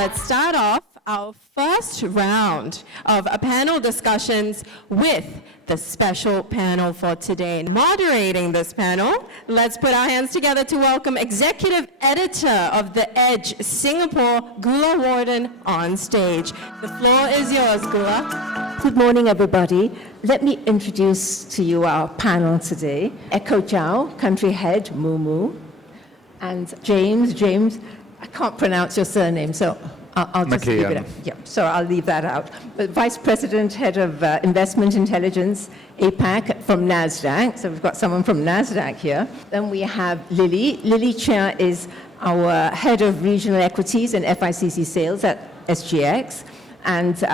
let's start off our first round of panel discussions with the special panel for today. Moderating this panel, let's put our hands together to welcome Executive Editor of The Edge Singapore, Gula Warden, on stage. The floor is yours, Gula. Good morning, everybody. Let me introduce to you our panel today. Echo Chow, Country Head, Mumu, and James, I can't pronounce your surname, so I'll just leave it out. Yeah, so I'll leave that out. But Vice President, Head of Investment Intelligence, APAC from NASDAQ. So we've got someone from NASDAQ here. Then we have Lily. Lily Chia is our Head of Regional Equities and FICC Sales at SGX. And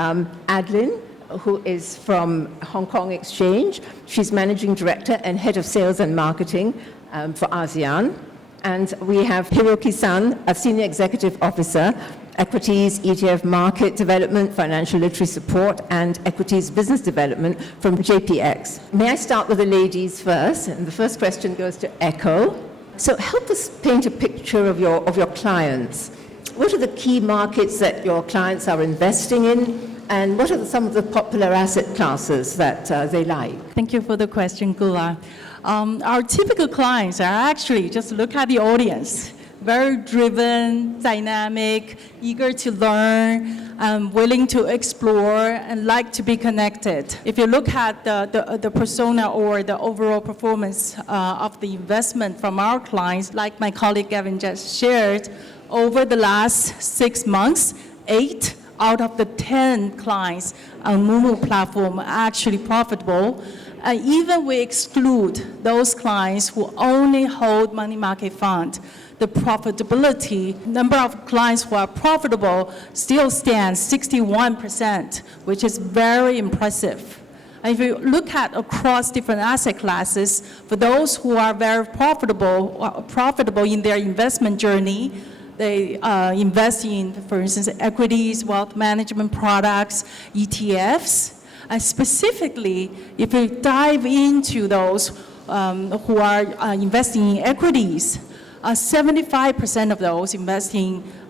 Adeline, who is from Hong Kong Exchange. She's Managing Director and Head of Sales and Marketing for ASEAN. And we have Hiroki-san, a Senior Executive Officer, Equities, ETF Market Development, Financial Literacy Support, and Equities Business Development from JPX. May I start with the ladies first? And the first question goes to Echo. So help us paint a picture of your clients. What are the key markets that your clients are investing in? And what are some of the popular asset classes that they like? Thank you for the question, Gula. Our typical clients are actually, just look at the audience, very driven, dynamic, eager to learn, willing to explore, and like to be connected. If you look at the persona or the overall performance of the investment from our clients, like my colleague Gavin just shared, over the last 6 months, 8 out of the 10 clients on Mumu platform are actually profitable. And even we exclude those clients who only hold money market fund, the profitability, number of clients who are profitable still stands 61%, which is very impressive. And if you look at across different asset classes, for those who are very profitable in their investment journey, they invest in, for instance, equities, wealth management products, ETFs. And specifically, if we dive into those who are investing in equities, 75% of those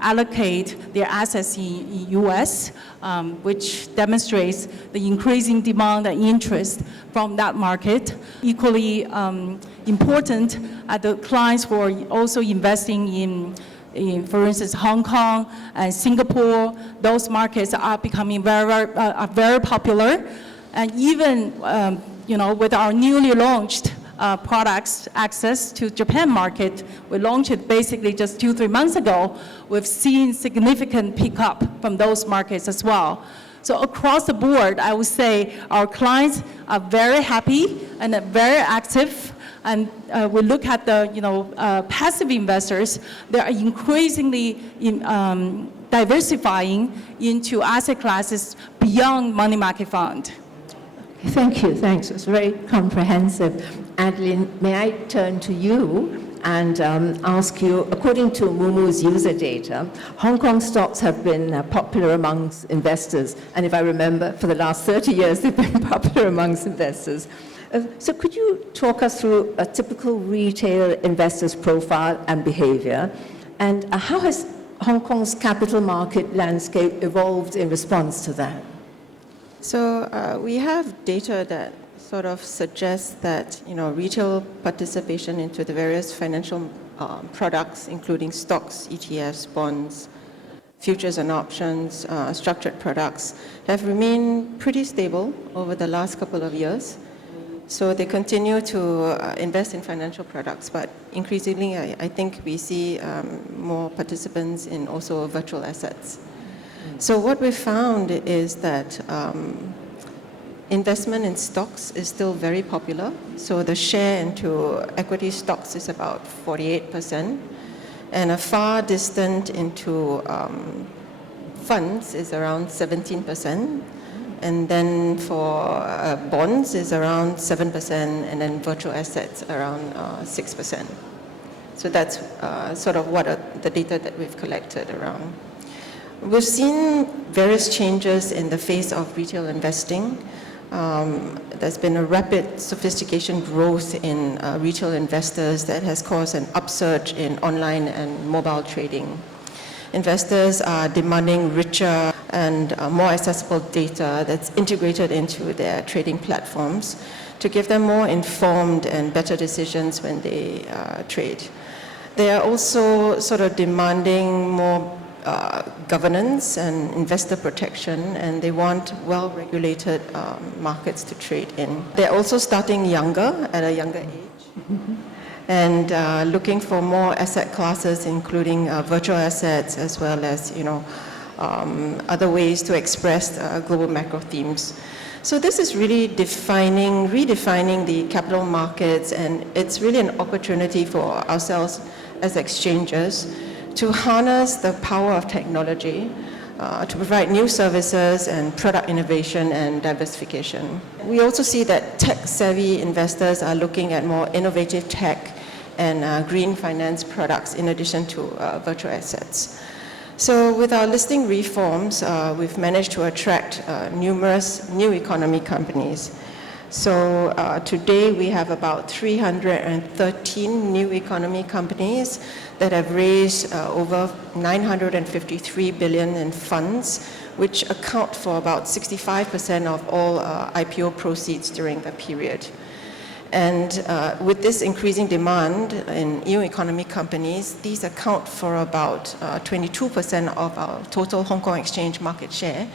allocate their assets in US, which demonstrates the increasing demand and interest from that market. Equally important are the clients who are also investing in, for instance, Hong Kong and Singapore. Those markets are becoming very popular. And even, with our newly launched products access to Japan market, we launched it basically just 2-3 months ago. We've seen significant pickup from those markets as well. So across the board, I would say our clients are very happy and very active. And we look at the passive investors, they are increasingly diversifying into asset classes beyond money market fund. Thank you, thanks. It's very comprehensive. Adeline, may I turn to you and ask you, according to Mumu's user data, Hong Kong stocks have been popular amongst investors. And if I remember, for the last 30 years, they've been popular amongst investors. So could you talk us through a typical retail investor's profile and behavior? And how has Hong Kong's capital market landscape evolved in response to that? So we have data that sort of suggests that retail participation into the various financial products, including stocks, ETFs, bonds, futures and options, structured products, have remained pretty stable over the last couple of years. So they continue to invest in financial products, but increasingly I think we see more participants in also virtual assets. So what we found is that investment in stocks is still very popular. So the share into equity stocks is about 48%, and a far distant into funds is around 17%. And then for bonds is around 7%, and then virtual assets around 6%. So that's sort of what the data that we've collected around. We've seen various changes in the face of retail investing. There's been a rapid sophistication growth in retail investors that has caused an upsurge in online and mobile trading. investors are demanding richer and more accessible data that's integrated into their trading platforms to give them more informed and better decisions when they trade. They are also sort of demanding more governance and investor protection, and they want well-regulated markets to trade in. They're also starting younger, at a younger age, and looking for more asset classes, including virtual assets, as well as other ways to express global macro themes. So this is really redefining the capital markets, and it's really an opportunity for ourselves as exchanges to harness the power of technology to provide new services and product innovation and diversification. We also see that tech-savvy investors are looking at more innovative tech and green finance products in addition to virtual assets. So with our listing reforms, we've managed to attract numerous new economy companies. So today we have about 313 new economy companies that have raised over 953 billion in funds, which account for about 65% of all IPO proceeds during the period. And with this increasing demand in new economy companies, these account for about 22% of our total Hong Kong Exchange market share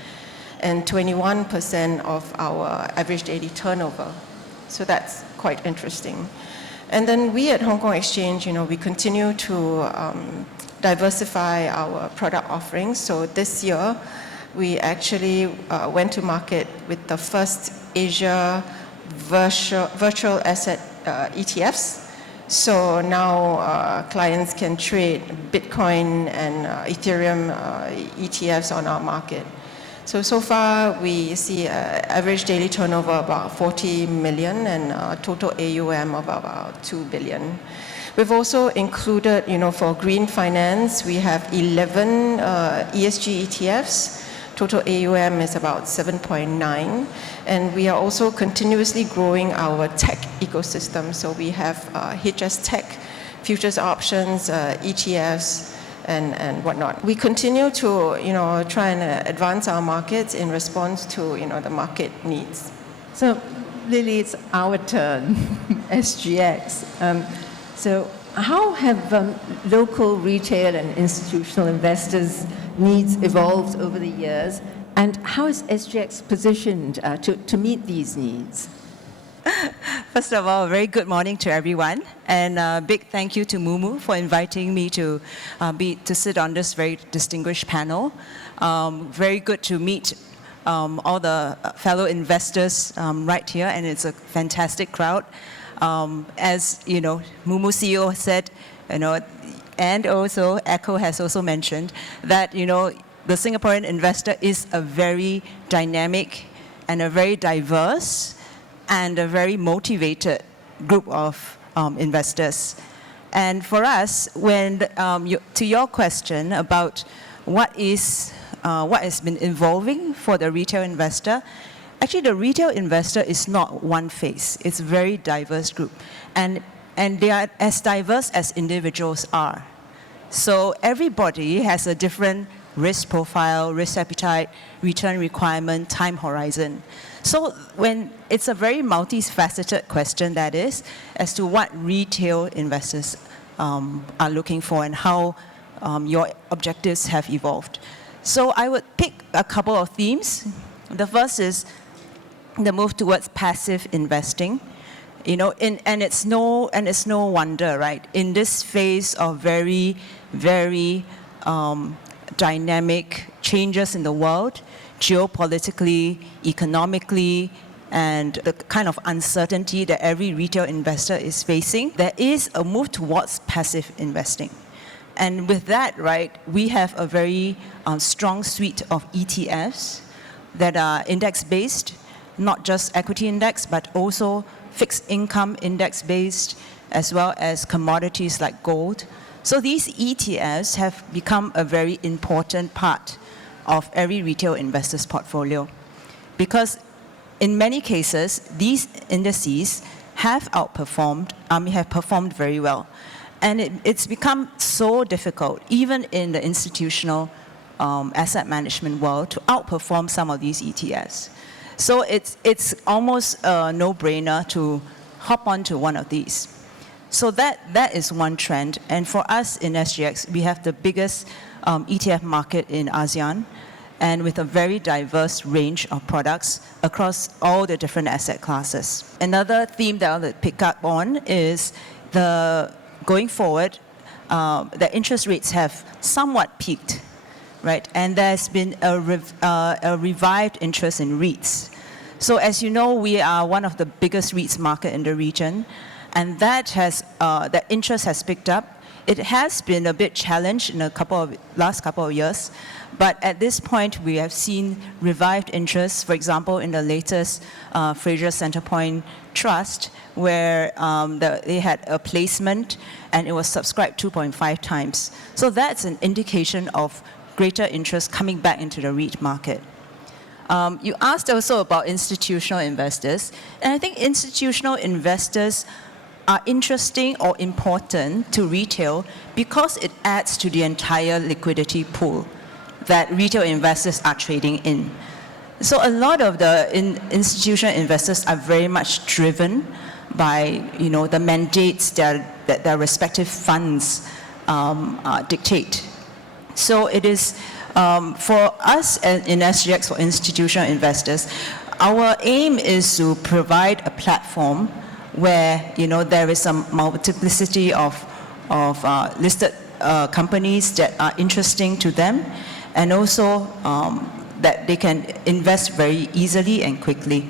and 21% of our average daily turnover. So that's quite interesting. And then we at Hong Kong Exchange, we continue to diversify our product offerings. So this year, we actually went to market with the first Asia virtual asset ETFs. So now clients can trade Bitcoin and Ethereum ETFs on our market. So far, we see average daily turnover about 40 million and total AUM of about 2 billion. We've also included, for green finance, we have 11 ESG ETFs. Total AUM is about 7.9. And we are also continuously growing our tech ecosystem. So we have HS Tech, futures options, ETFs, and whatnot. We continue to, try and advance our markets in response to, the market needs. So, Lily, it's our turn, SGX. So how have local retail and institutional investors' needs evolved over the years, and how is SGX positioned to meet these needs? First of all, a very good morning to everyone, and a big thank you to Mumu for inviting me to sit on this very distinguished panel. Very good to meet all the fellow investors right here, and it's a fantastic crowd. As Mumu CEO said, and also Echo has also mentioned that the Singaporean investor is a very dynamic and a very diverse and a very motivated group of investors. And for us, to your question about what has been evolving for the retail investor, actually the retail investor is not one face. It's a very diverse group. And they are as diverse as individuals are. So everybody has a different risk profile, risk appetite, return requirement, time horizon. So when it's a very multifaceted question, that is, as to what retail investors are looking for and how your objectives have evolved. So I would pick a couple of themes. The first is the move towards passive investing. And it's no wonder, right? In this phase of very, very dynamic changes in the world, geopolitically, economically, and the kind of uncertainty that every retail investor is facing, there is a move towards passive investing. And with that, right, we have a very strong suite of ETFs that are index-based, not just equity index, but also fixed income index-based, as well as commodities like gold. So these ETFs have become a very important part of every retail investor's portfolio, because in many cases, these indices have performed very well. And it's become so difficult, even in the institutional asset management world, to outperform some of these ETFs. So it's almost a no-brainer to hop onto one of these. So that is one trend. And for us in SGX, we have the biggest ETF market in ASEAN, and with a very diverse range of products across all the different asset classes. Another theme that I'll pick up on is going forward, the interest rates have somewhat peaked, right? And there's been a revived interest in REITs. So as you know, we are one of the biggest REITs market in the region, and that interest has picked up. It has been a bit challenged in last couple of years, but at this point we have seen revived interest, for example, in the latest Fraser Centrepoint Trust, where they had a placement and it was subscribed 2.5 times. So that's an indication of greater interest coming back into the REIT market. You asked also about institutional investors, and I think institutional investors are interesting or important to retail because it adds to the entire liquidity pool that retail investors are trading in. So a lot of the institutional investors are very much driven by the mandates that their respective funds dictate. So it is for us in SGX, for institutional investors, our aim is to provide a platform where there is some multiplicity of listed companies that are interesting to them, and also that they can invest very easily and quickly.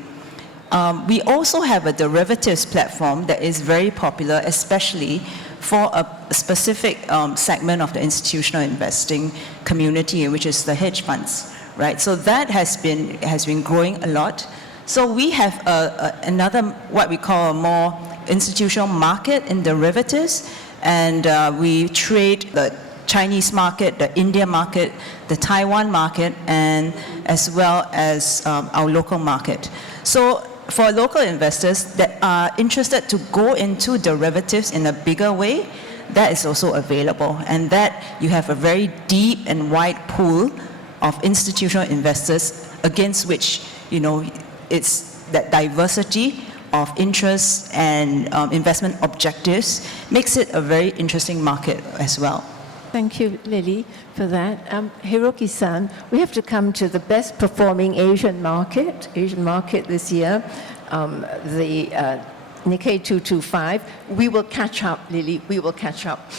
We also have a derivatives platform that is very popular, especially for a specific segment of the institutional investing community, which is the hedge funds, right? So that has been growing a lot. So we have another, what we call a more institutional market in derivatives, and we trade the Chinese market, the India market, the Taiwan market, and as well as our local market. So for local investors that are interested to go into derivatives in a bigger way, that is also available, and that you have a very deep and wide pool of institutional investors against which it's that diversity of interests and investment objectives makes it a very interesting market as well. Thank you, Lily, for that. Hiroki-san, we have to come to the best performing Asian market this year, the Nikkei 225. We will catch up, Lily, we will catch up.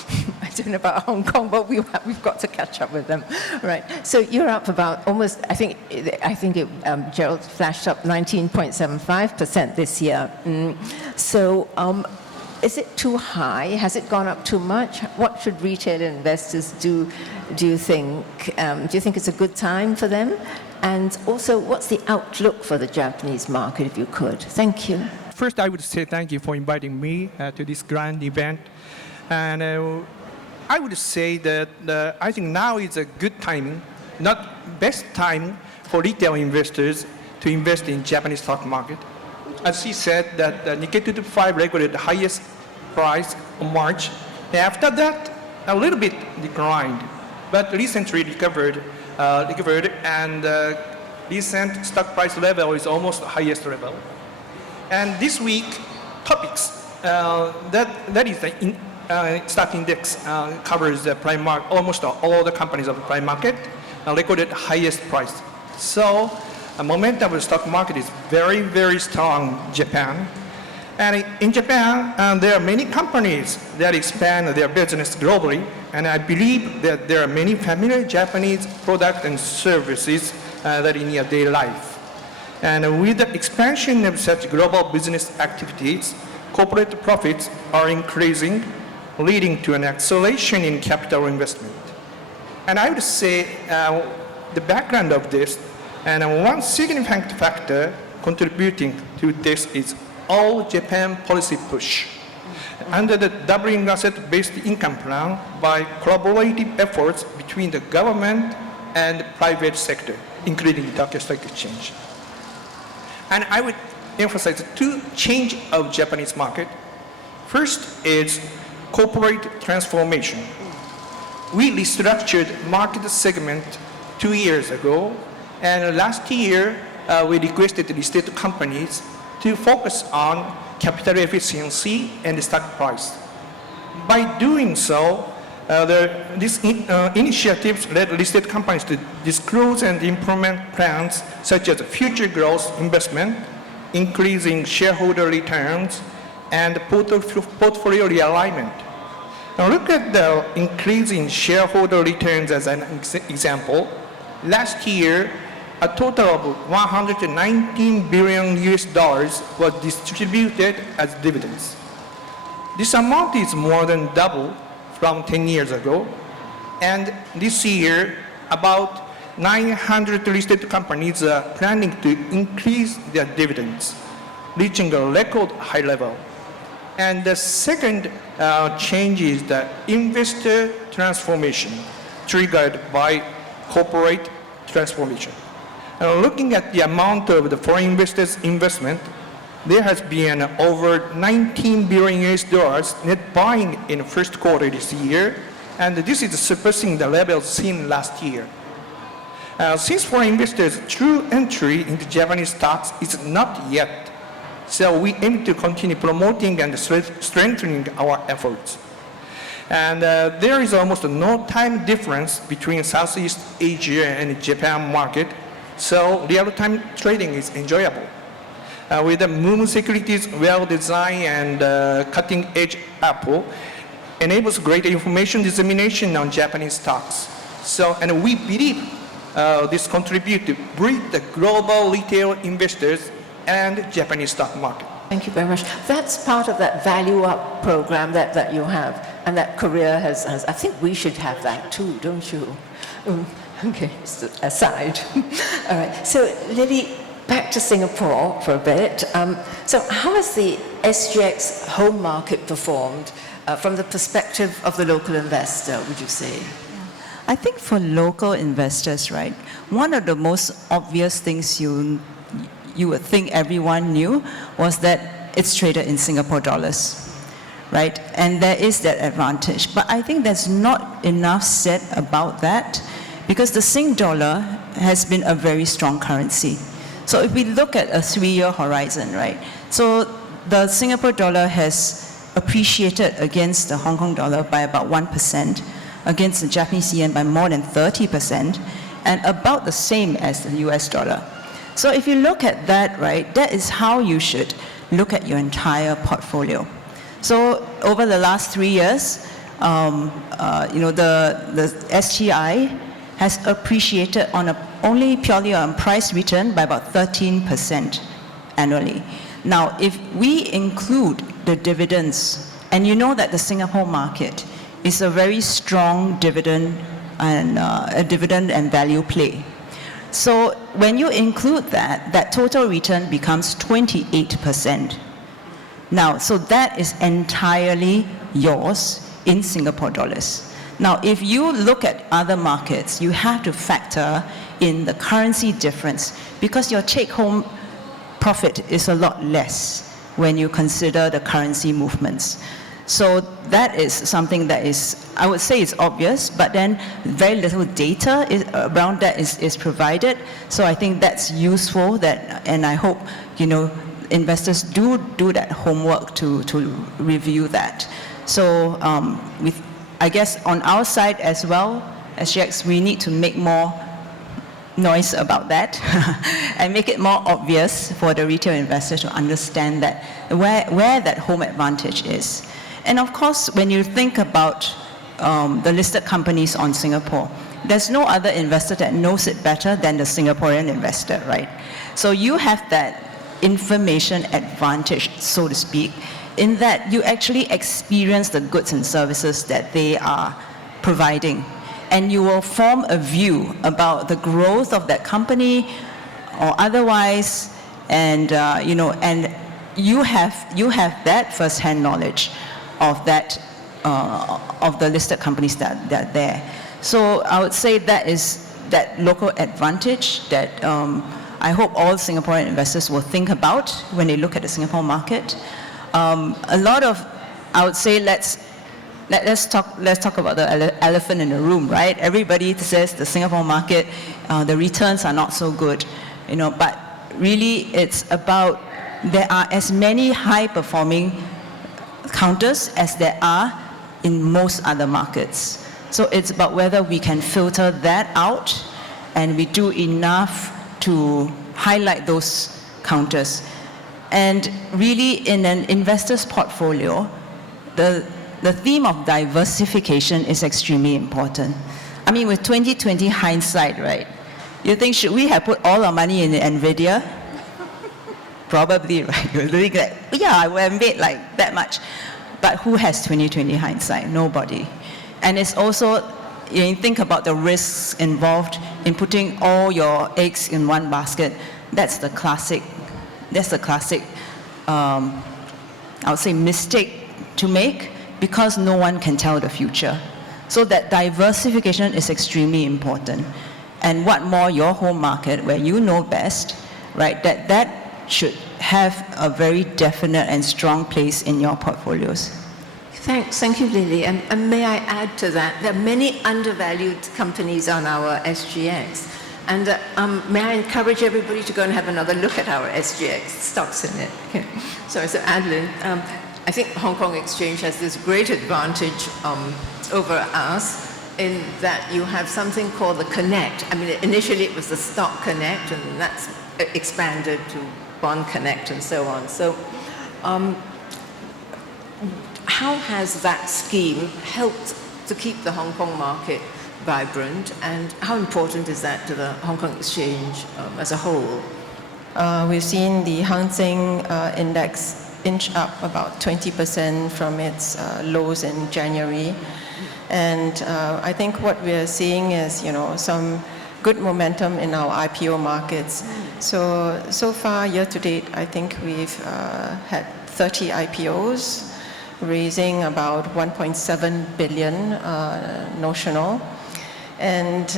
I don't know about Hong Kong, but we've got to catch up with them. Right, so you're up about almost, I think Gerald flashed up 19.75% this year. So is it too high? Has it gone up too much? What should retail investors do you think? Do you think it's a good time for them? And also, what's the outlook for the Japanese market, if you could? Thank you. First, I would say thank you for inviting me to this grand event. And I would say that I think now is a good timing, not best time for retail investors to invest in Japanese stock market. As she said, that the Nikkei 225 recorded the highest price in March. After that, a little bit declined, but recently recovered, and recent stock price level is almost the highest level. And this week, topics, that is the stock index covers the prime market, almost all the companies of the prime market recorded highest price. So the momentum of the stock market is very, very strong in Japan. And in Japan, there are many companies that expand their business globally, and I believe that there are many familiar Japanese products and services that in your daily life. And with the expansion of such global business activities, corporate profits are increasing, leading to an acceleration in capital investment. And I would say the background of this, and one significant factor contributing to this is all Japan policy push. Under the doubling asset-based income plan by collaborative efforts between the government and the private sector, including the Tokyo Stock Exchange. And I would emphasize two change of Japanese market. First is corporate transformation. We restructured market segment 2 years ago, and last year we requested listed companies to focus on capital efficiency and stock price. By doing so, these initiatives led listed companies to disclose and implement plans such as future growth investment, increasing shareholder returns, and portfolio realignment. Now look at the increase in shareholder returns as an example. Last year, a total of $119 billion was distributed as dividends. This amount is more than double from 10 years ago. And this year, about 900 listed companies are planning to increase their dividends, reaching a record high level. And the second change is the investor transformation triggered by corporate transformation. Looking at the amount of the foreign investors' investment, there has been over $19 billion net buying in the first quarter this year, and this is surpassing the levels seen last year. Since foreign investors' true entry into Japanese stocks is not yet, so we aim to continue promoting and strengthening our efforts. And there is almost no time difference between Southeast Asia and Japan market, so real-time trading is enjoyable. With the Mumu securities well-designed and cutting-edge Apple, enables greater information dissemination on Japanese stocks. So, and we believe this contributes to bring the global retail investors and Japanese stock market. Thank you very much. That's part of that Value Up program that you have, and that Korea has. I think we should have that too, don't you? Okay, aside. All right, so Lily, back to Singapore for a bit. So how has the SGX home market performed from the perspective of the local investor, would you say? I think for local investors, right, one of the most obvious things you would think everyone knew was that it's traded in Singapore dollars, right? And there is that advantage. But I think there's not enough said about that because the Sing dollar has been a very strong currency. So if we look at a 3-year horizon, right, so the Singapore dollar has appreciated against the Hong Kong dollar by about 1%, against the Japanese yen by more than 30%, and about the same as the US dollar. So if you look at that, right, that is how you should look at your entire portfolio. So over the last 3 years, the STI has appreciated on only purely on price return by about 13% annually. Now, if we include the dividends, and you know that the Singapore market is a very strong dividend and value play. So when you include that, that total return becomes 28%. Now, so that is entirely yours in Singapore dollars. Now, if you look at other markets, you have to factor in the currency difference because your take-home profit is a lot less when you consider the currency movements. So that is something that is, I would say it's obvious, but then very little data around that is provided. So I think that's useful, and I hope, investors do that homework to review that. So I guess on our side as well, SGX, we need to make more noise about that and make it more obvious for the retail investor to understand that where that home advantage is. And of course, when you think about the listed companies on Singapore, there's no other investor that knows it better than the Singaporean investor, right? So you have that information advantage, so to speak, in that you actually experience the goods and services that they are providing. And you will form a view about the growth of that company or otherwise, and and you have that first-hand knowledge of that of the listed companies that are there. So I would say that is that local advantage that I hope all Singaporean investors will think about when they look at the Singapore market. A lot of, I would say, let's let's talk about the elephant in the room, right? Everybody says the Singapore market, the returns are not so good, but really it's about there are as many high-performing counters as there are in most other markets. So it's about whether we can filter that out and we do enough to highlight those counters. And really, in an investor's portfolio, the theme of diversification is extremely important. I mean, with 2020 hindsight, right? You think, should we have put all our money in NVIDIA? Probably, right? You're looking at, yeah, I would have made like that much. But who has 2020 hindsight? Nobody. And it's also, you think about the risks involved in putting all your eggs in one basket. That's the classic, I would say, mistake to make, because no one can tell the future. So that diversification is extremely important. And what more, your home market, where you know best, right, that should have a very definite and strong place in your portfolios. Thank you, Lily. And may I add to that, there are many undervalued companies on our SGX. And may I encourage everybody to go and have another look at our SGX stocks in it. Okay. So Adeline, I think Hong Kong Exchange has this great advantage over us in that you have something called the Connect. I mean, initially it was the Stock Connect, and that's expanded to Bond Connect and so on. So how has that scheme helped to keep the Hong Kong market vibrant, and how important is that to the Hong Kong Exchange as a whole? We've seen the Hang Seng index inch up about 20% from its lows in January. And I think what we're seeing is, some good momentum in our IPO markets. So far, year to date, I think we've had 30 IPOs, raising about 1.7 billion notional. And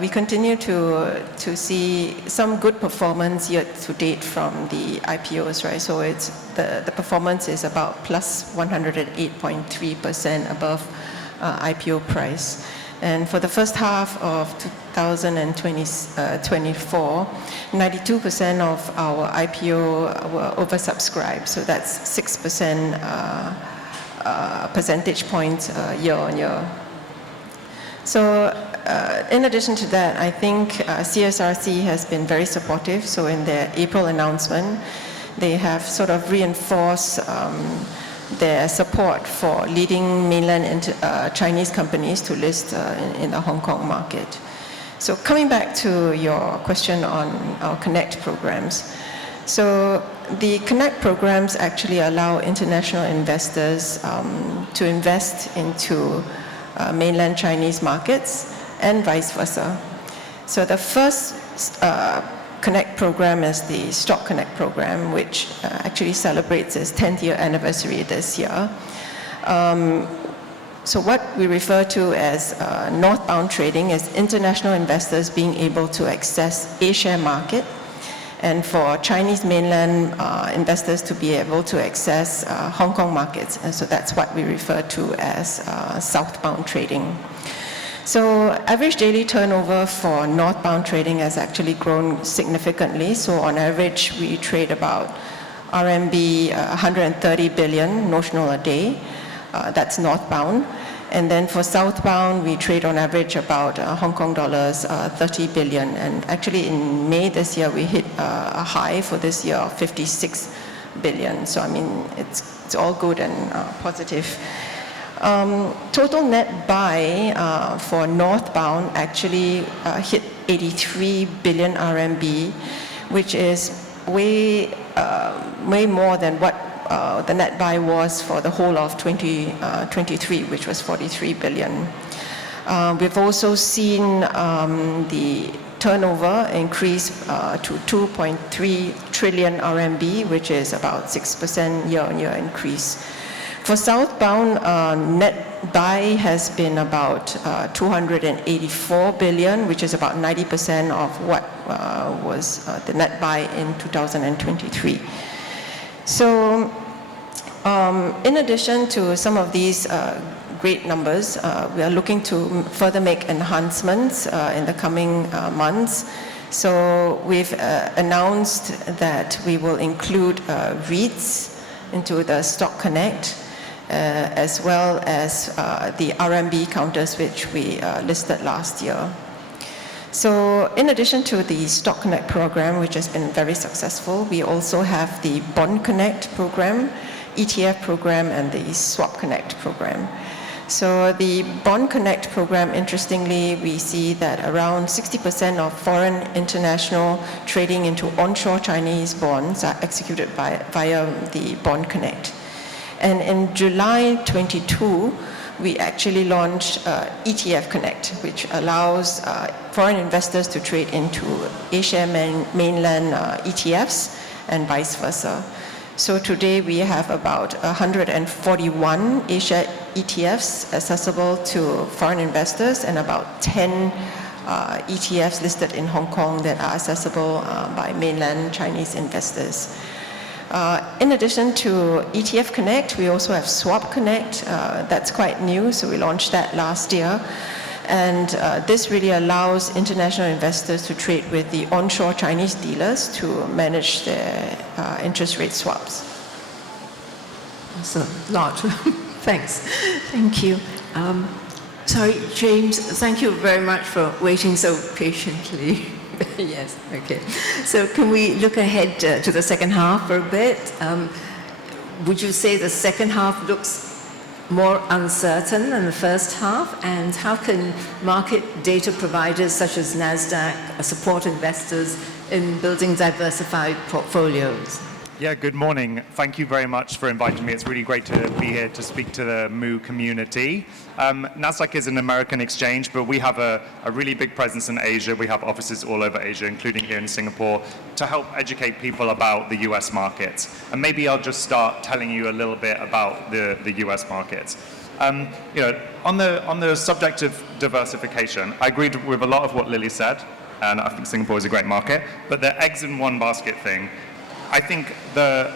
we continue to see some good performance year to date from the IPOs, right? So it's the performance is about plus 108.3% above IPO price. And for the first half of 2024, 92% of our IPO were oversubscribed. So that's 6% percentage points year on year. So in addition to that, I think CSRC has been very supportive. So in their April announcement, they have sort of reinforced their support for leading mainland Chinese companies to list in the Hong Kong market. So coming back to your question on our Connect programs. So the Connect programs actually allow international investors to invest into mainland Chinese markets and vice versa. So the first Connect program is the Stock Connect program, which actually celebrates its 10th year anniversary this year. So what we refer to as northbound trading is international investors being able to access A-share market, and for Chinese mainland investors to be able to access Hong Kong markets. And so that's what we refer to as southbound trading. So average daily turnover for northbound trading has actually grown significantly. So on average, we trade about RMB 130 billion notional a day. That's northbound. And then for southbound, we trade on average about Hong Kong dollars 30 billion. And actually in May this year, we hit a high for this year of 56 billion. So I mean, it's all good and positive. Total net buy for northbound actually hit 83 billion RMB, which is way more than what the net buy was for the whole of 2023, which was 43 billion. We've also seen the turnover increase to 2.3 trillion RMB, which is about 6% year-on-year increase. For southbound, net buy has been about 284 billion, which is about 90% of what was the net buy in 2023. So in addition to some of these great numbers. We are looking to further make enhancements in the coming months. So we've announced that we will include REITs into the Stock Connect, as well as the RMB counters, which we listed last year. So in addition to the Stock Connect program, which has been very successful, we also have the Bond Connect program, ETF program, and the Swap Connect program. So the Bond Connect program, interestingly, we see that around 60% of foreign international trading into onshore Chinese bonds are executed via the Bond Connect. And in July 22, we actually launched ETF Connect, which allows foreign investors to trade into Asia mainland ETFs and vice versa. So today we have about 141 Asia ETFs accessible to foreign investors and about 10 ETFs listed in Hong Kong that are accessible by mainland Chinese investors. In addition to ETF Connect, we also have Swap Connect. That's quite new, so we launched that last year. And this really allows international investors to trade with the onshore Chinese dealers to manage their interest rate swaps. That's a lot. Thanks. Thank you. Sorry, James, thank you very much for waiting so patiently. Yes, okay. So can we look ahead to the second half for a bit? Would you say the second half looks more uncertain than the first half? And how can market data providers such as NASDAQ support investors in building diversified portfolios? Yeah, good morning. Thank you very much for inviting me. It's really great to be here to speak to the Moo community. NASDAQ is an American exchange, but we have a really big presence in Asia. We have offices all over Asia, including here in Singapore, to help educate people about the US markets. And maybe I'll just start telling you a little bit about the US markets. You know, on the subject of diversification, I agreed with a lot of what Lily said, and I think Singapore is a great market, but the eggs in one basket thing, I think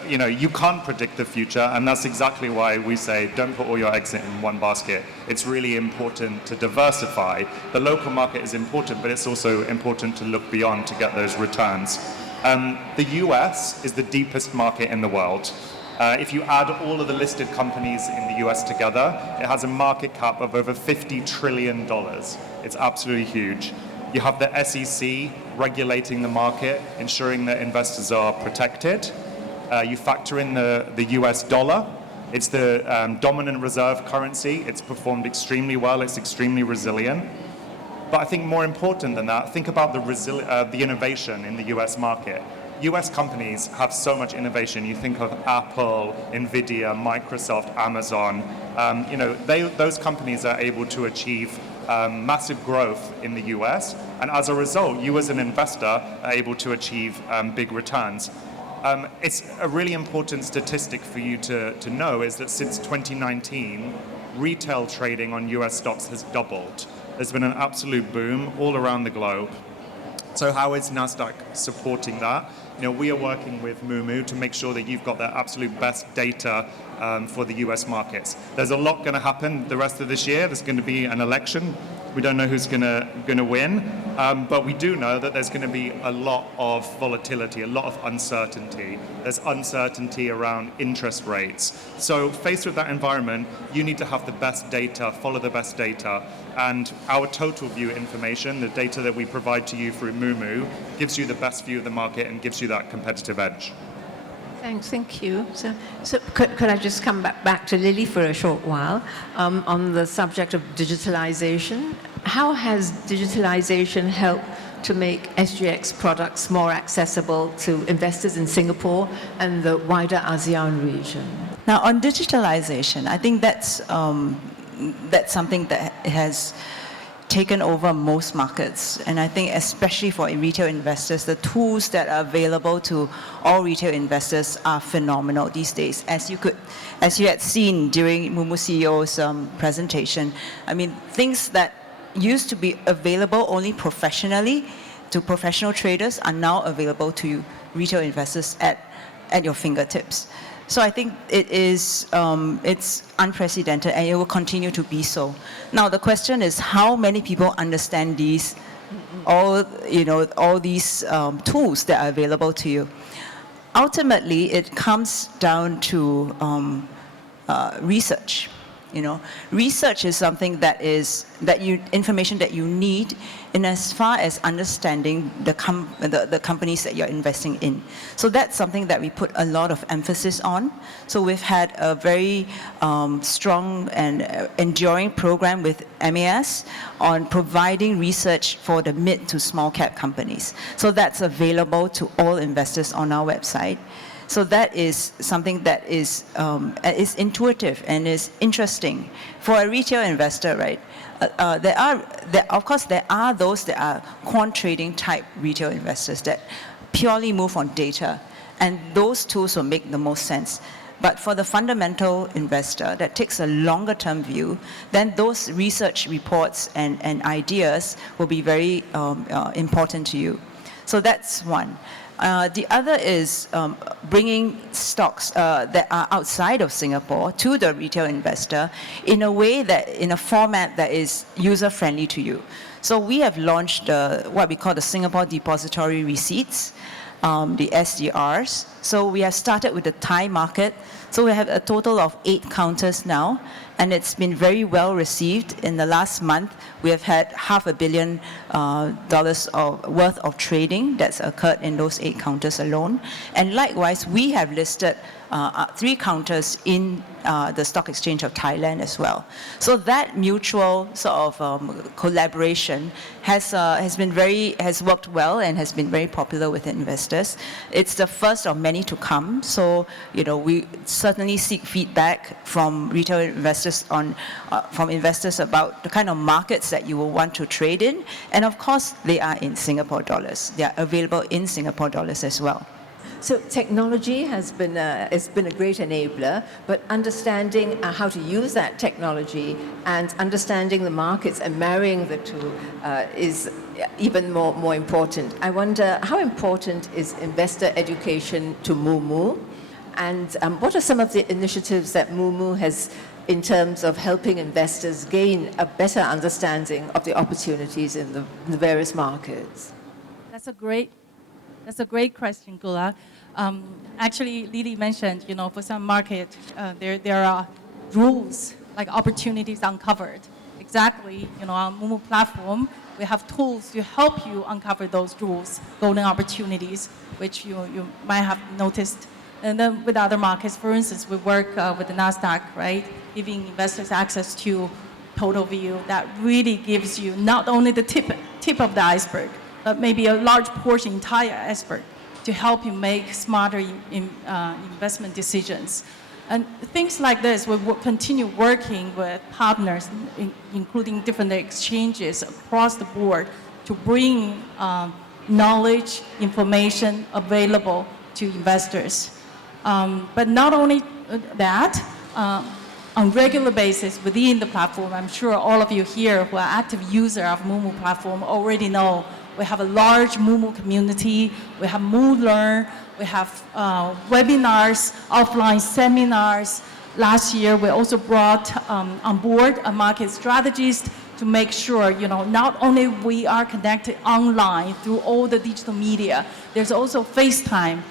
you can't predict the future, and that's exactly why we say don't put all your eggs in one basket. It's really important to diversify. The local market is important, but it's also important to look beyond to get those returns. The US is the deepest market in the world. If you add all of the listed companies in the US together, it has a market cap of over $50 trillion. It's absolutely huge. You have the SEC regulating the market, ensuring that investors are protected. You factor in the US dollar. It's the dominant reserve currency. It's performed extremely well. It's extremely resilient. But I think more important than that, think about the innovation in the US market. US companies have so much innovation. You think of Apple, Nvidia, Microsoft, Amazon. Those companies are able to achieve massive growth in the US, and as a result, you as an investor are able to achieve big returns. It's a really important statistic for you to know is that since 2019, retail trading on US stocks has doubled. There's been an absolute boom all around the globe. So how is NASDAQ supporting that? We are working with Mumu to make sure that you've got the absolute best data for the US markets. There's a lot going to happen the rest of this year. There's going to be an election. We don't know who's going to win, but we do know that there's going to be a lot of volatility, a lot of uncertainty. There's uncertainty around interest rates. So faced with that environment, you need to have the best data, follow the best data, and our total view information, the data that we provide to you through Mumu, gives you the best view of the market and gives you that competitive edge. Thanks, thank you. So could I just come back to Lily for a short while on the subject of digitalization? How has digitalization helped to make SGX products more accessible to investors in Singapore and the wider ASEAN region? Now, on digitalization, I think that's something that has taken over most markets. And I think especially for retail investors, the tools that are available to all retail investors are phenomenal these days. As you had seen during Mumu CEO's presentation, I mean, things that used to be available only professionally to professional traders are now available to retail investors at your fingertips. So I think it is, it's unprecedented, and it will continue to be so. Now the question is, how many people understand these, all these tools that are available to you? Ultimately, it comes down to research. Research is something information that you need in as far as understanding the companies that you're investing in. So that's something that we put a lot of emphasis on. So we've had a very strong and enduring program with MAS on providing research for the mid to small cap companies. So that's available to all investors on our website. So that is something that is intuitive and is interesting for a retail investor, right? Of course, there are those that are quant trading type retail investors that purely move on data, and those tools will make the most sense. But for the fundamental investor that takes a longer term view, then those research reports and ideas will be very important to you. So that's one. The other is bringing stocks that are outside of Singapore to the retail investor in a format that is user-friendly to you. So we have launched what we call the Singapore Depository Receipts, the SDRs. So we have started with the Thai market. So we have a total of 8 counters now, and it's been very well received. In the last month, we have had $500 million worth of trading that's occurred in those 8 counters alone. And likewise, we have listed 3 counters in the Stock Exchange of Thailand as well. So that mutual sort of collaboration has worked well and has been very popular with investors. It's the first of many to come. So we certainly seek feedback from retail investors from investors about the kind of markets that you will want to trade in. And of course, they are in Singapore dollars. They are available in Singapore dollars as well. So technology has been a great enabler, but understanding how to use that technology and understanding the markets and marrying the two is even more important. I wonder, how important is investor education to Mumu? And what are some of the initiatives that Mumu has in terms of helping investors gain a better understanding of the opportunities in the various markets? That's a great question, Gula. Actually, Lily mentioned, for some market, there are rules, like opportunities uncovered. Exactly, on Mumu platform, we have tools to help you uncover those rules, golden opportunities, which you might have noticed. And then with other markets, for instance, we work with the NASDAQ, right? Giving investors access to total view that really gives you not only the tip of the iceberg, but maybe a large portion, entire iceberg, to help you make smarter investment decisions. And things like this, we will continue working with partners, including different exchanges across the board, to bring knowledge, information available to investors. But not only that, on regular basis within the platform, I'm sure all of you here who are active users of Mumu platform already know we have a large Mumu community, we have MooLearn, we have webinars, offline seminars. Last year, we also brought on board a market strategist to make sure, not only we are connected online through all the digital media, there's also FaceTime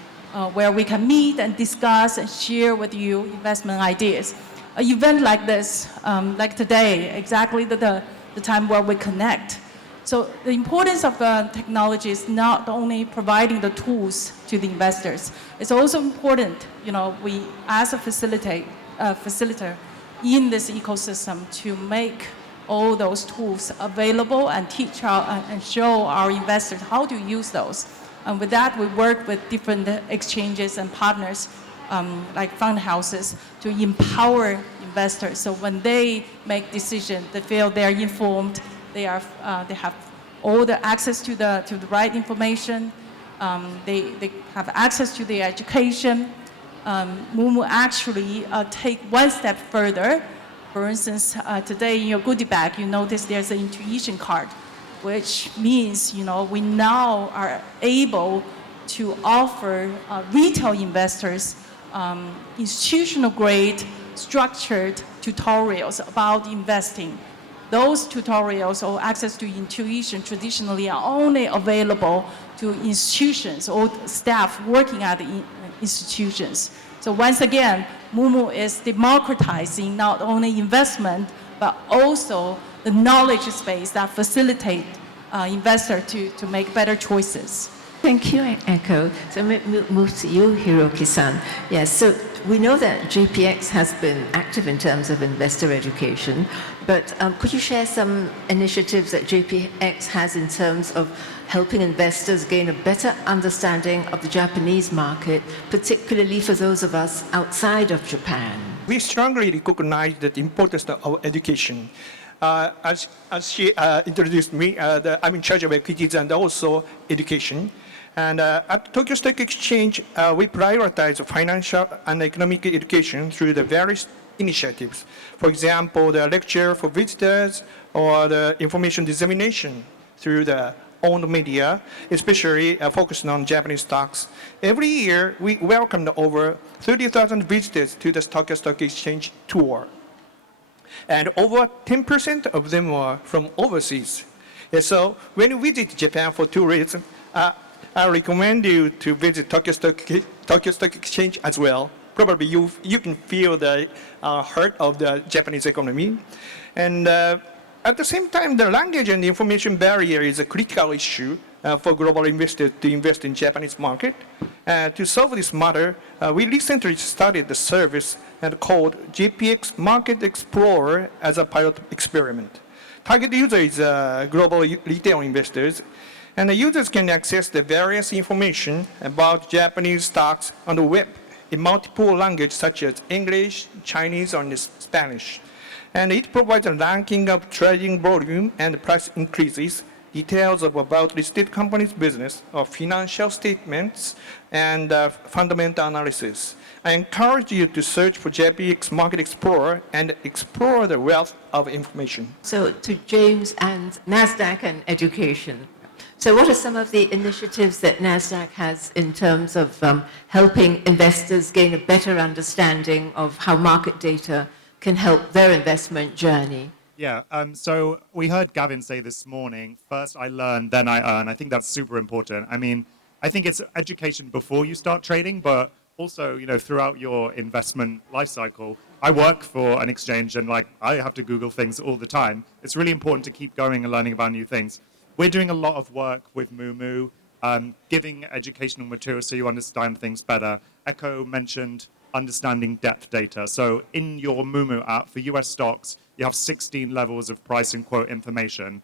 where we can meet and discuss and share with you investment ideas. An event like this, like today, exactly the time where we connect. So the importance of technology is not only providing the tools to the investors, it's also important, we as a facilitator in this ecosystem to make all those tools available and teach and show our investors how to use those. And with that, we work with different exchanges and partners like fund houses to empower investors. So when they make decisions, they feel they're informed, they have all the access to the right information. They have access to the education. Mumu actually take one step further. For instance, today in your goodie bag, you notice there's an intuition card, which means we now are able to offer retail investors institutional grade structured tutorials about investing. Those tutorials or access to intuition traditionally are only available to institutions or staff working at the institutions. So once again, Mumu is democratizing not only investment, but also the knowledge space that facilitate investors to make better choices. Thank you, Echo. So move to you, Hiroki-san. Yes, so we know that JPX has been active in terms of investor education, but could you share some initiatives that JPX has in terms of helping investors gain a better understanding of the Japanese market, particularly for those of us outside of Japan? We strongly recognize the importance of education. As she introduced me, I'm in charge of equities and also education. And at Tokyo Stock Exchange, we prioritize financial and economic education through the various initiatives. For example, the lecture for visitors or the information dissemination through the owned media, especially focusing on Japanese stocks. Every year, we welcomed over 30,000 visitors to the Tokyo Stock Exchange tour. And over 10% of them were from overseas. And so when you visit Japan for tourism, I recommend you to visit Tokyo Stock Exchange as well. Probably you can feel the heart of the Japanese economy. And at the same time, the language and the information barrier is a critical issue for global investors to invest in Japanese market. To solve this matter, we recently started the service called JPX Market Explorer as a pilot experiment. Target user is global retail investors, and the users can access the various information about Japanese stocks on the web in multiple languages such as English, Chinese, or Spanish. And it provides a ranking of trading volume and price increases, details about listed companies' business, or financial statements, and fundamental analysis. I encourage you to search for JPX Market Explorer and explore the wealth of information. So to James and NASDAQ and education. So what are some of the initiatives that NASDAQ has in terms of helping investors gain a better understanding of how market data can help their investment journey? Yeah, so we heard Gavin say this morning, first I learn, then I earn. I think that's super important. I mean, I think it's education before you start trading, but also, you know, throughout your investment life cycle. I work for an exchange and I have to Google things all the time. It's really important to keep going and learning about new things. We're doing a lot of work with Mumu, giving educational materials so you understand things better. Echo mentioned understanding depth data. So in your Mumu app for US stocks, you have 16 levels of price and quote information.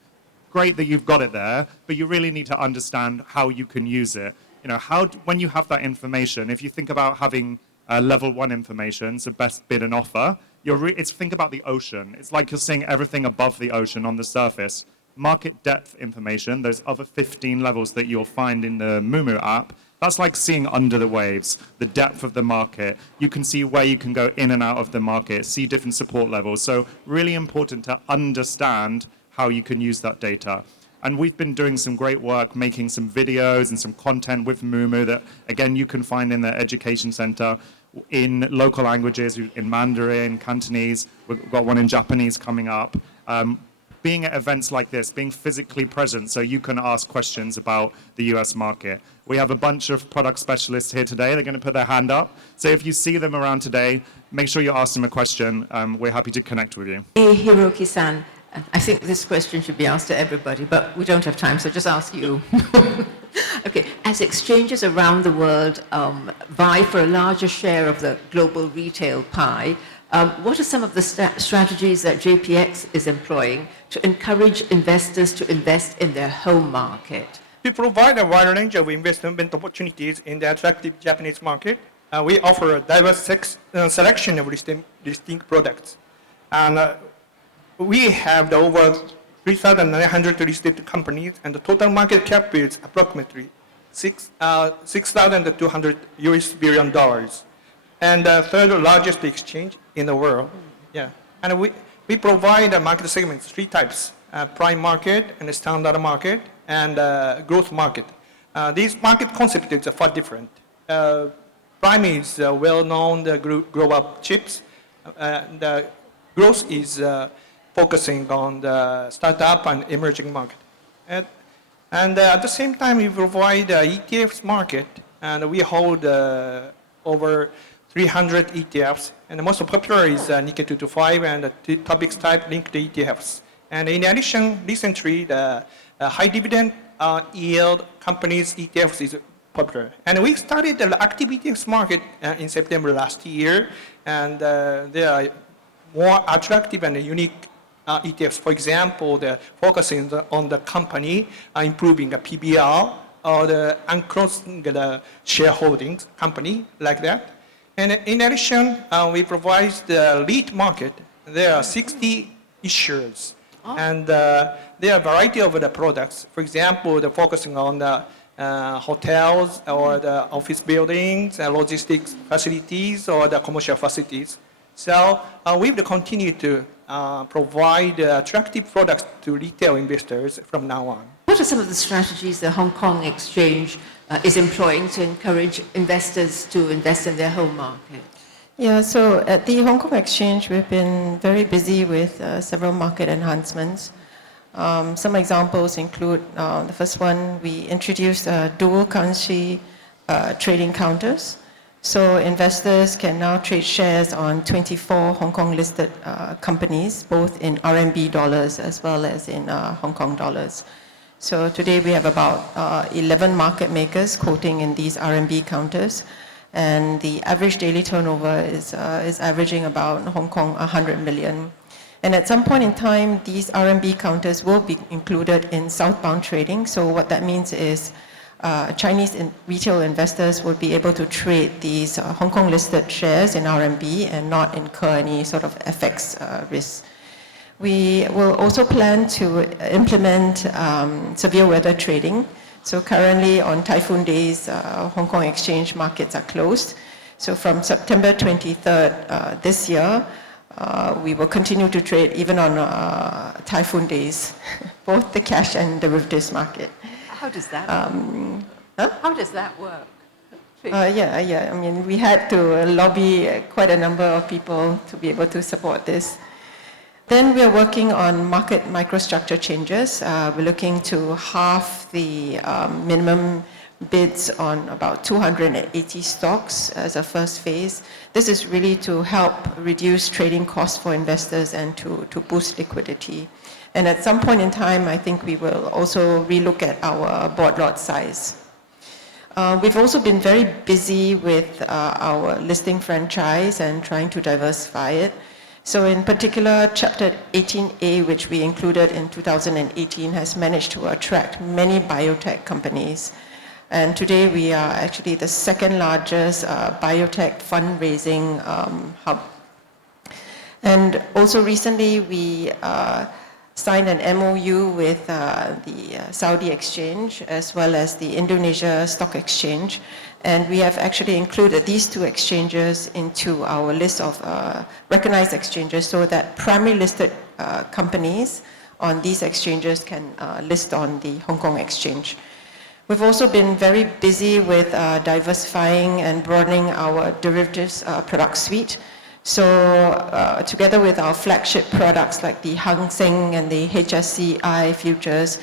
Great that you've got it there, but you really need to understand how you can use it. You know, when you have that information, if you think about having level 1 information, so best bid and offer, think about the ocean. It's like you're seeing everything above the ocean on the surface. Market depth information, those other 15 levels that you'll find in the Mumu app, that's like seeing under the waves, the depth of the market. You can see where you can go in and out of the market, see different support levels. So really important to understand how you can use that data. And we've been doing some great work, making some videos and some content with Mumu that, again, you can find in the Education Center in local languages, in Mandarin, Cantonese. We've got one in Japanese coming up. Being at events like this, being physically present so you can ask questions about the US market. We have a bunch of product specialists here today. They're going to put their hand up. So if you see them around today, make sure you ask them a question. We're happy to connect with you. Hey, Hiroki-san, I think this question should be asked to everybody, but we don't have time, so just ask you. Okay, as exchanges around the world vie for a larger share of the global retail pie, what are some of the strategies that JPX is employing to encourage investors to invest in their home market? We provide a wide range of investment opportunities in the attractive Japanese market. We offer a diverse selection of distinct products. And we have over 3,900 listed companies, and the total market cap is approximately $6,200 billion. And the third largest exchange in the world. Yeah. And we provide the market segments, 3 types, prime market and standard market and growth market. These market concepts are far different. Prime is well-known global chips. The growth is focusing on the startup and emerging market. And at the same time, we provide ETFs market, and we hold over 300 ETFs. And the most popular is Nikkei 225 and the topics type linked ETFs. And in addition, recently, the high dividend yield companies ETFs is popular. And we started the active ETFs market in September last year, and they are more attractive and unique ETFs. For example, they're focusing on the company, improving the PBR, or the uncrossing the shareholdings company, like that. And in addition, we provide the lead market. There are 60 issuers. And there are a variety of the products. For example, they're focusing on the hotels or the office buildings, logistics facilities, or the commercial facilities. So we will continue to provide attractive products to retail investors from now on. What are some of the strategies the Hong Kong Exchange is employing to encourage investors to invest in their home market? Yeah, so at the Hong Kong Exchange, we've been very busy with several market enhancements. Some examples include, the first one, we introduced dual currency trading counters. So investors can now trade shares on 24 Hong Kong listed companies, both in RMB dollars as well as in Hong Kong dollars. So today we have about 11 market makers quoting in these RMB counters. And the average daily turnover is averaging about Hong Kong 100 million. And at some point in time, these RMB counters will be included in southbound trading. So what that means is Chinese retail investors will be able to trade these Hong Kong listed shares in RMB and not incur any sort of FX risk. We will also plan to implement severe weather trading. So currently on typhoon days, Hong Kong Exchange markets are closed. So from September 23rd this year, we will continue to trade even on typhoon days, both the cash and derivatives market. How does that work? How does that work? Yeah. I mean, we had to lobby quite a number of people to be able to support this. Then we are working on market microstructure changes. We're looking to halve the minimum bids on about 280 stocks as a first phase. This is really to help reduce trading costs for investors and to boost liquidity. And at some point in time, I think we will also relook at our board lot size. We've also been very busy with our listing franchise and trying to diversify it. So in particular, Chapter 18A, which we included in 2018, has managed to attract many biotech companies. And today we are actually the second largest biotech fundraising hub. And also recently we signed an MOU with the Saudi Exchange as well as the Indonesia Stock Exchange. And we have actually included these two exchanges into our list of recognized exchanges so that primary listed companies on these exchanges can list on the Hong Kong Exchange. We've also been very busy with diversifying and broadening our derivatives product suite. So together with our flagship products like the Hang Seng and the HSCI futures,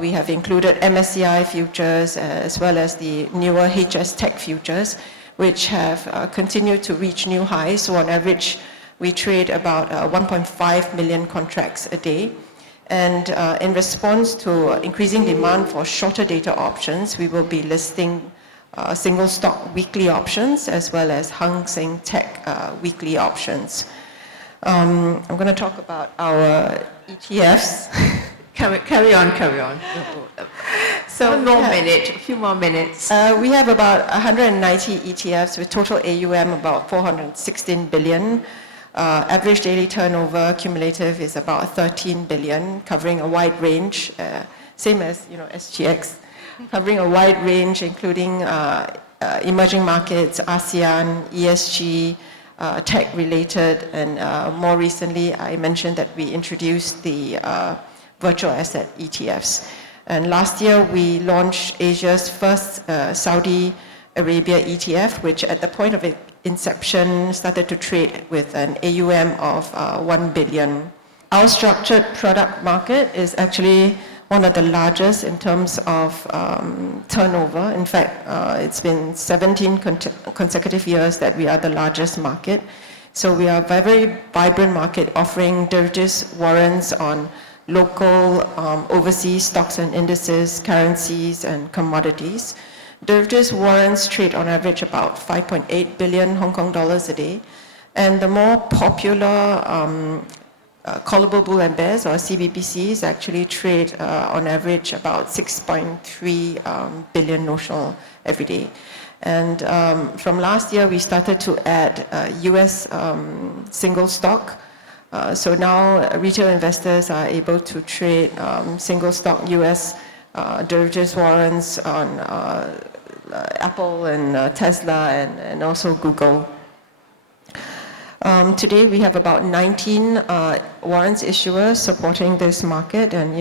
we have included MSCI futures as well as the newer HS Tech futures, which have continued to reach new highs. So on average, we trade about 1.5 million contracts a day. And in response to increasing demand for shorter data options, we will be listing single stock weekly options as well as Hang Seng Tech weekly options. I'm going to talk about our ETFs. Carry on. So a few more minutes. We have about 190 ETFs with total AUM about 416 billion. Average daily turnover cumulative is about 13 billion, covering a wide range, same as SGX, covering a wide range including emerging markets, ASEAN, ESG, tech-related, and more recently I mentioned that we introduced the virtual asset ETFs. And last year we launched Asia's first Saudi Arabia ETF, which at the point of inception started to trade with an AUM of 1 billion. Our structured product market is actually one of the largest in terms of turnover. In fact, it's been 17 consecutive years that we are the largest market. So we are a very vibrant market offering derivatives warrants on local, overseas stocks and indices, currencies, and commodities. Derivatives warrants trade on average about 5.8 billion Hong Kong dollars a day. And the more popular callable bull and bears, or CBBCs, actually trade on average about 6.3 billion notional every day. And from last year, we started to add US single stock. So now retail investors are able to trade single stock US derivatives warrants on Apple and Tesla and also Google. Today we have about 19 warrants issuers supporting this market, and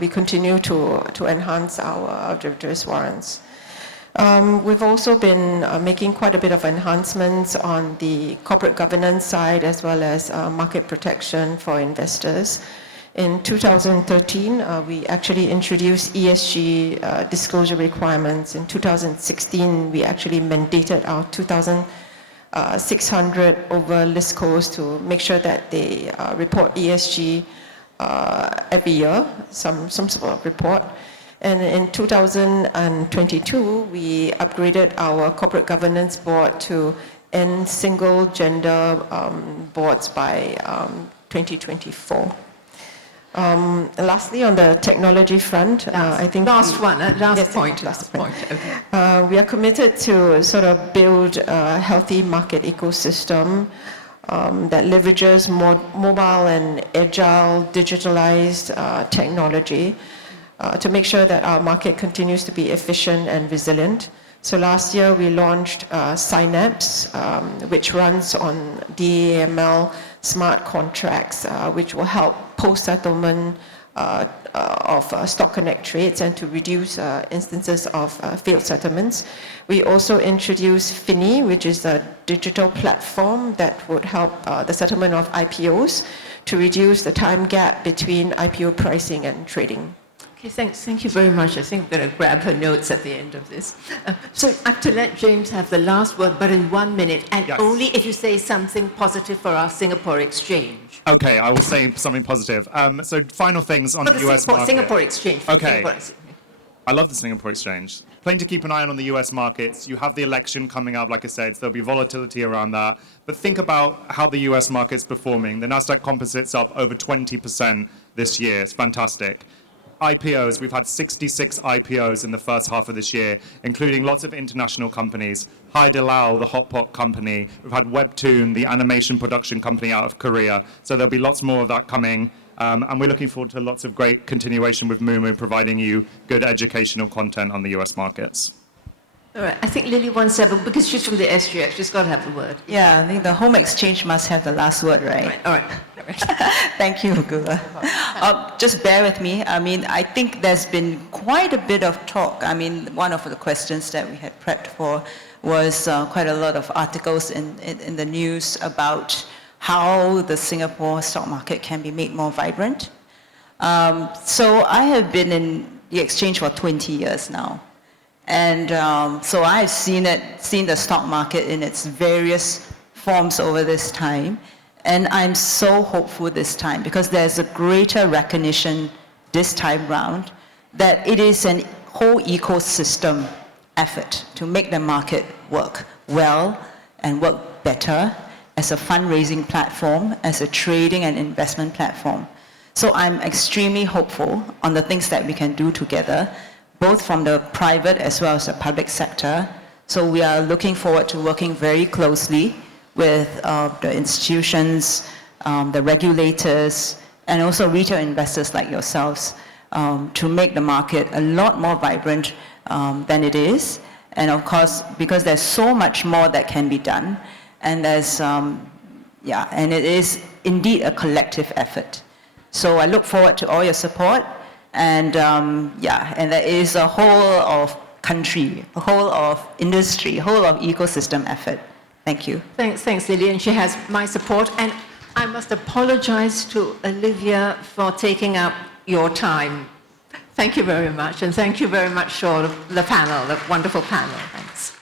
we continue to enhance our derivatives warrants. We've also been making quite a bit of enhancements on the corporate governance side as well as market protection for investors. In 2013, we actually introduced ESG disclosure requirements. In 2016, we actually mandated our 2,600 over listcos to make sure that they report ESG every year, some sort of report. And in 2022, we upgraded our corporate governance board to end single gender boards by 2024. Lastly, on the technology front, I think... Last point. Okay. We are committed to sort of build a healthy market ecosystem that leverages more mobile and agile, digitalized technology to make sure that our market continues to be efficient and resilient. So last year we launched Synapse, which runs on DAML smart contracts, which will help post-settlement of Stock Connect trades and to reduce instances of failed settlements. We also introduced Fini, which is a digital platform that would help the settlement of IPOs to reduce the time gap between IPO pricing and trading. Okay, thanks. Thank you very much. I think I'm going to grab her notes at the end of this. So I have to let James have the last word, but in 1 minute, and Yes. only if you say something positive for our Singapore exchange. Okay, I will say something positive. So final things on For the the US market. Singapore exchange. Okay. I love the Singapore exchange. Plenty to keep an eye on the US markets. You have the election coming up, like I said, so there'll be volatility around that. But think about how the US market's performing. The NASDAQ composite's up over 20% this year. It's fantastic. IPOs, we've had 66 IPOs in the first half of this year, including lots of international companies. Haidilao, the hot pot company. We've had Webtoon, the animation production company out of Korea. So there'll be lots more of that coming. And we're looking forward to lots of great continuation with Mumu, providing you good educational content on the US markets. All right. I think Lily wants to have, because she's from the SGX, she's got to have the word. Yeah, I think the home exchange must have the last word, right? All right. Thank you, Gula. Just bear with me. I mean, I think there's been quite a bit of talk. I mean, one of the questions that we had prepped for was quite a lot of articles in the news about how the Singapore stock market can be made more vibrant. So I have been in the exchange for 20 years now. And so I've seen the stock market in its various forms over this time. And I'm so hopeful this time because there's a greater recognition this time round that it is a whole ecosystem effort to make the market work well and work better as a fundraising platform, as a trading and investment platform. So I'm extremely hopeful on the things that we can do together, both from the private as well as the public sector. So we are looking forward to working very closely with the institutions, the regulators, and also retail investors like yourselves to make the market a lot more vibrant than it is. And of course, because there's so much more that can be done, and there's, and it is indeed a collective effort. So I look forward to all your support, and and there is a whole of country, a whole of industry, whole of ecosystem effort. Thank you. Thanks, Lillian. She has my support. And I must apologize to Olivia for taking up your time. Thank you very much. And thank you very much, Shaw, the panel, the wonderful panel. Thanks.